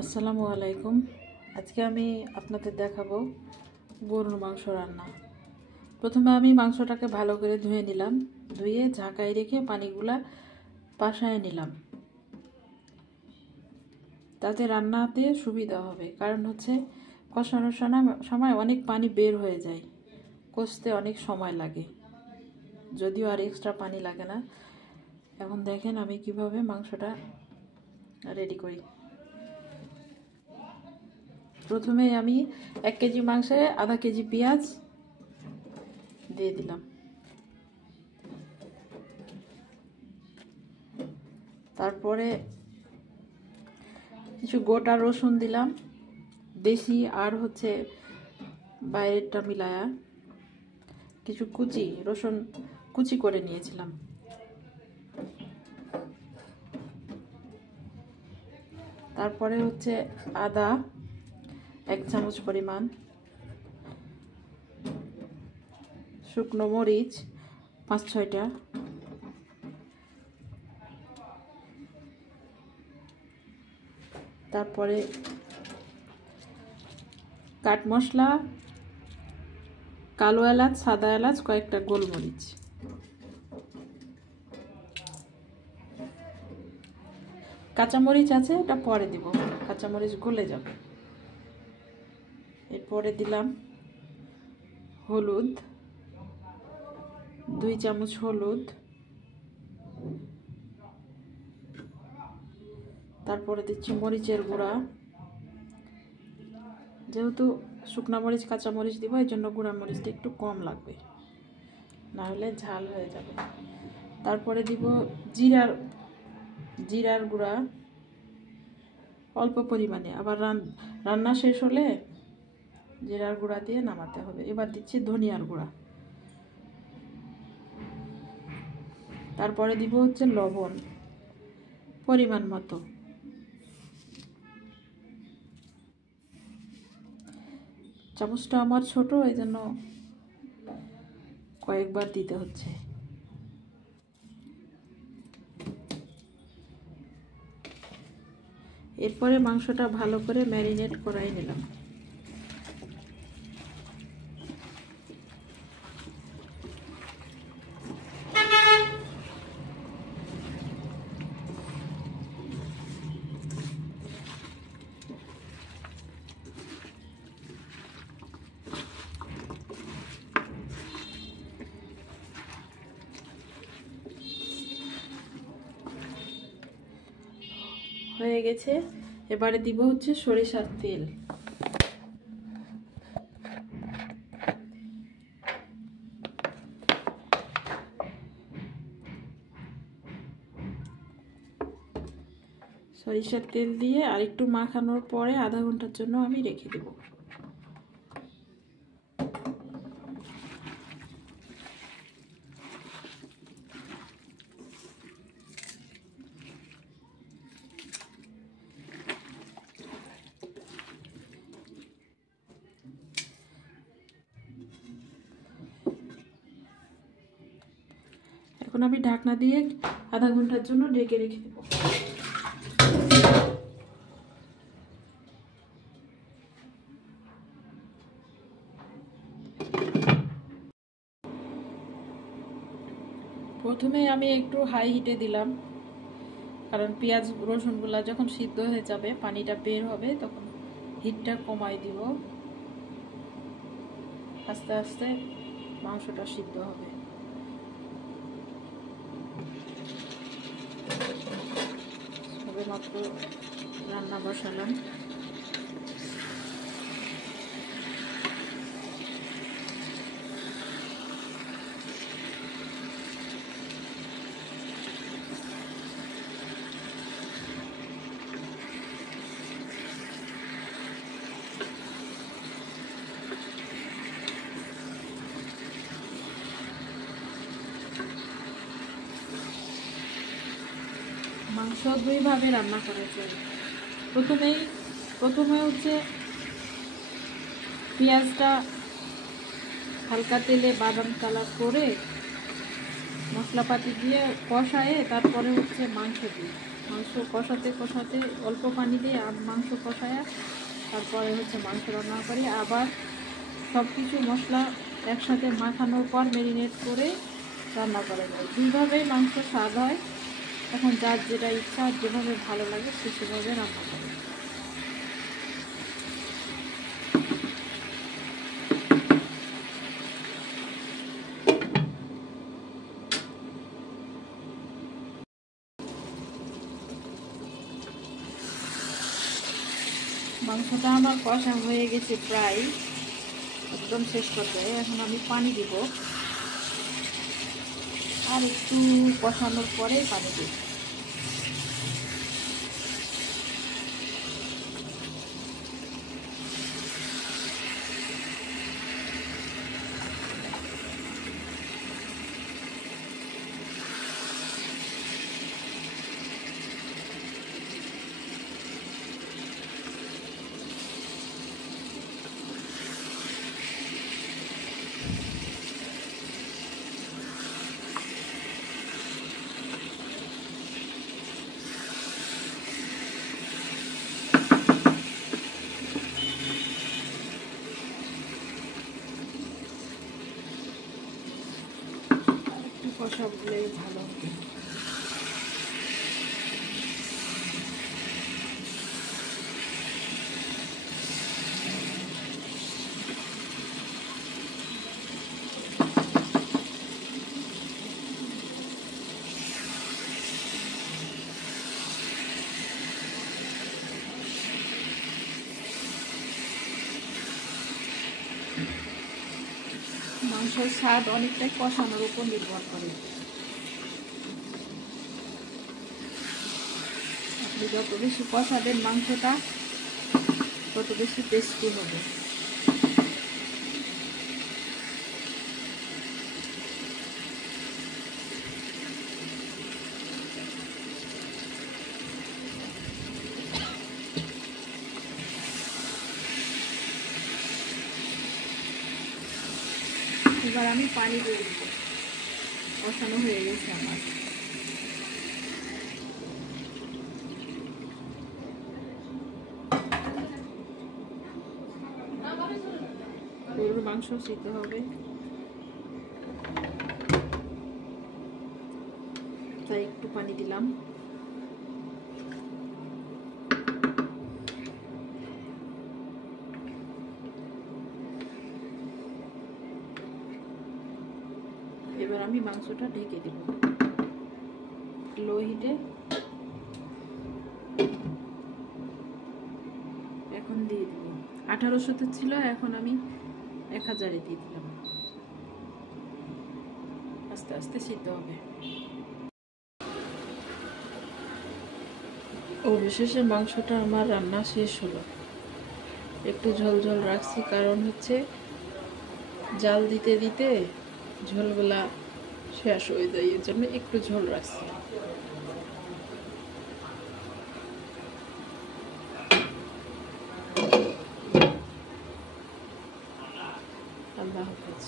আসসালামু আলাইকুম। আজকে আমি আপনাদের দেখাবো গরুর মাংস রান্না। প্রথমে আমি মাংসটাকে ভালো করে ধুয়ে নিলাম, ধুয়ে ঝাঁকায় রেখে পানিগুলা পাশায় নিলাম। তাতে রান্নাতে সুবিধা হবে, কারণ হচ্ছে কষানোর সময় অনেক পানি বের হয়ে যায়, কষতে অনেক সময় লাগে, যদিও আর এক্সট্রা পানি লাগে না। এখন দেখেন আমি কিভাবে মাংসটা রেডি করি। প্রথমে আমি 1 কেজি মাংসে আধা কেজি পেঁয়াজ দিয়ে দিলাম, তারপরে কিছু গোটা রসুন দিলাম, দেশি আর হচ্ছে বাইরেরটা মিলায়া। কিছু কুচি রসুন কুচি করে নিয়েছিলাম। তারপরে হচ্ছে আদা 1 চামচ পরিমাণ, শুকনো মরিচ 5-6টা, তারপরে কাঠ মশলা, কালো এলাচ, সাদা এলাচ, কয়েকটা গোলমরিচ। কাঁচামরিচ আছে, এটা পরে দিব, কাঁচামরিচ গলে যাবে। এরপরে দিলাম হলুদ, 2 চামচ হলুদ। তারপরে দিচ্ছি মরিচের গুঁড়া, যেহেতু শুকনা মরিচ কাঁচা মরিচ দিব, এই জন্য গুঁড়া মরিচটা একটু কম লাগবে, না হলে ঝাল হয়ে যাবে। তারপরে দিব জিরার গুঁড়া অল্প পরিমাণে, আবার রান্না শেষ হলে জিরার গুঁড়া দিয়ে নামাতে হবে। এবার দিচ্ছি ধনিয়ার গুঁড়া। তারপরে দিব হচ্ছে লবণ পরিমাণ মতো। চামচটা আমার ছোট, এই জন্য কয়েকবার দিতে হচ্ছে। এরপরে মাংসটা ভালো করে ম্যারিনেট করাই নিলাম। হয়ে গেছে। এবারে দিব হচ্ছে সরিষার তেল। সরিষার তেল দিয়ে আর একটু মাখানোর পরে আধা ঘন্টার জন্য আমি রেখে দেব। এখন আমি ঢাকনা দিয়ে আধা ঘন্টার জন্য ঢেকে রেখে দেব। প্রথমে আমি একটু হাই হিটে দিলাম, কারণ পেঁয়াজ রসুনগুলা যখন সিদ্ধ হয়ে যাবে, পানিটা বের হবে, তখন হিটটা কমাই দিব। আস্তে আস্তে মাংসটা সিদ্ধ হবে। সবে মাত্র রান্না বসালাম। মাংস 2 ভাবে রান্না করেছে। প্রথমে হচ্ছে পেঁয়াজটা হালকা তেলে বাদাম কালার করে মশলাপাতি দিয়ে কষায়ে তারপরে হচ্ছে মাংস দিই। মাংস কষাতে কষাতে অল্প পানি দিয়ে মাংস কষায়, তারপরে হচ্ছে মাংস রান্না করি। আবার সব কিছু মশলা একসাথে মাখানোর পর ম্যারিনেট করে রান্না করা যায়। দুইভাবেই মাংস স্বাদ হয়। এখন যার যেটা ইচ্ছা, যেভাবে ভালো লাগে সে সেভাবে রান্না করে। মাংসটা আমার কষা হয়ে গেছে প্রায় একদম শেষ পর্যায়ে। এখন আমি পানি দিব, আর একটু কষানোর পরে পানি দিব। কষা বলে ভালো হবে। মাংসের স্বাদ অনেকটাই কষানোর উপর নির্ভর করে। আপনি যত বেশি কষাবেন মাংসটা, তত বেশি টেস্টি হবে। এবার আমি পানি দিয়ে দিব। কষানো হয়ে গেছে আমার। গরুর মাংস সিদ্ধ হবে, তাই একটু পানি দিলাম। এবার আমি মাংসটা ঢেকে দেব লো হিটে। এখন দিয়ে দিব 1800-তে ছিল, এখন আমি 1000-এ দিয়ে দিলাম। আস্তে আস্তে সিদ্ধ হবে। অবশেষে মাংসটা আমার রান্না শেষ হলো। একটু ঝোল ঝোল রাখছি, কারণ হচ্ছে জাল দিতে দিতে ঝোলগুলা শেষ হয়ে যায়, এর জন্য একটু ঝোল রাখছি। আল্লাহ হাফেজ।